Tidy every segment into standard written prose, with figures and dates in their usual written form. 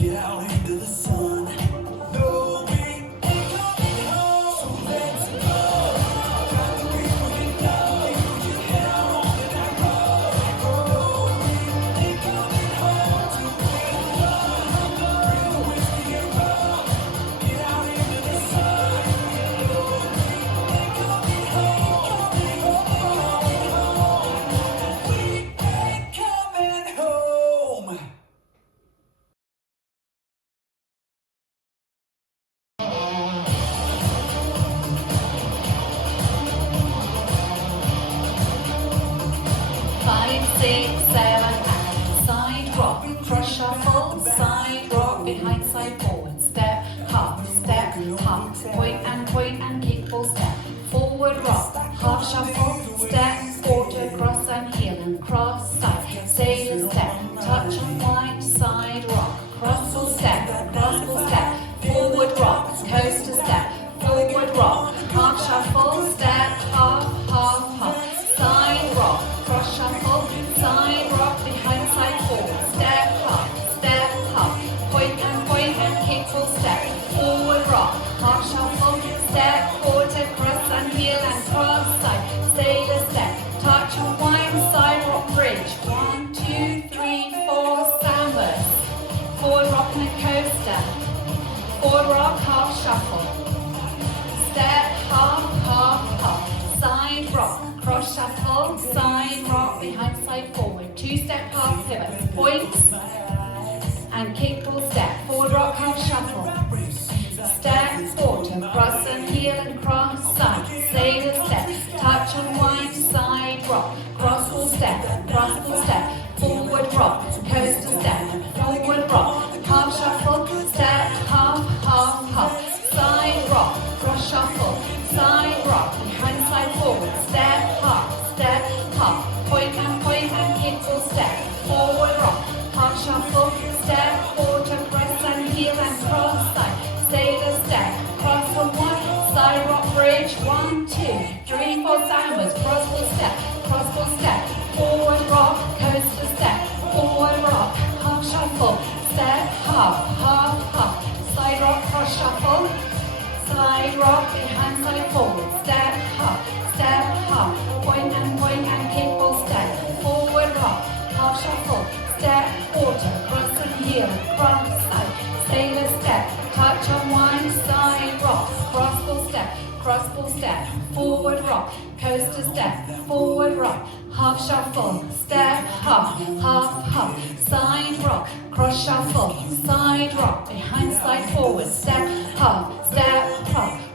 get out into the sun. No, we ain't coming home, so let's go. Got the people you know, you head out on that road. No, we ain't coming home till we're done. Bring the whiskey and rum, get out into the sun. No, we ain't coming home, we ain't coming home. Five, six, seven, and side rock, cross shuffle, side rock, behind side forward, step, hop, point and kick full step, forward rock, half shuffle, step, quarter, cross and heel and cross side, sailor step, touch and wind, side rock, cross full step, forward rock, coaster step, forward rock, half shuffle, step, half, side rock, cross shuffle, side rock, behind side forward, step, hop, point and kick full step, forward rock, half shuffle, step, quarter, cross and heel and cross side, sailor step, touch and wind, side rock bridge, 1, 2, 3, 4, sandwich, forward rock and a coaster, forward rock, half shuffle, step, half, side rock, cross shuffle, side rock, behind side forward, 2-step half pivot, points and kick full step, forward rock, half shuffle, step, quarter, cross and heel and cross side, sailor step, touch and wind, side rock, cross full step, forward rock, coaster step, forward rock, half shuffle, step, half, side rock, cross shuffle, side rock, behind side forward, step, hop, point and kick full step, forward rock, half shuffle, step, quarter, press and heel and cross side, sailor step, cross and one, side rock bridge, 1, 2, 3, 4, sandwich, cross full step, forward rock, coaster step, forward rock, half shuffle, step, half, side rock, cross shuffle, side rock, behind side forward, step, hop, point and kick full step, forward rock, half shuffle, step, quarter, cross and heel, cross side, sailor step, touch and wind, side rock, cross full step, forward rock, coaster step, forward rock, half shuffle, step, hop, side rock, cross shuffle, side rock, behind side forward, step, hop,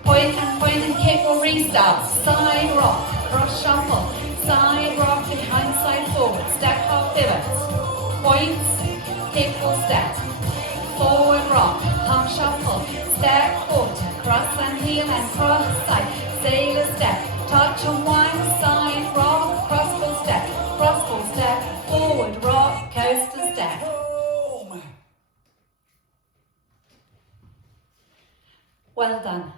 point and kick or restart, side rock, cross shuffle, side rock, behind side forward, step, half pivot, points, kick or step, forward rock, half shuffle, step, quarter, cross and heel and cross side, sailor step, touch and wind, side rock, cross full step, forward rock, coaster step. Well done.